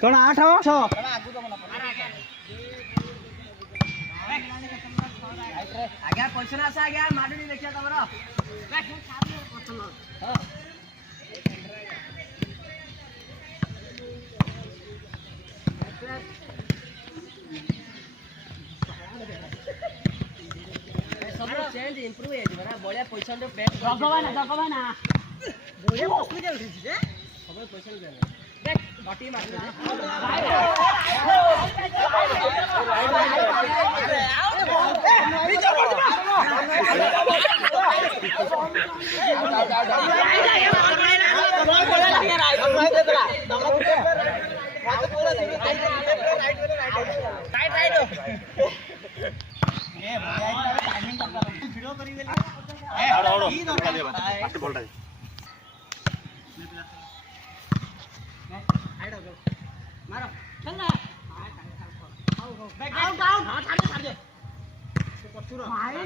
कौन 8 हो 6 आज्ञा पैसा आस आज्ञा माडुनी देखिया तमरो सब चेंज इंप्रूव हे जबरा बळिया पैसा दे बैक भगवान बळिया बसली के उठी जे सब पैसा दे देख बाटी मार दे मारो चल ना आउट आउट हां छाड़ दे पछुरो भाई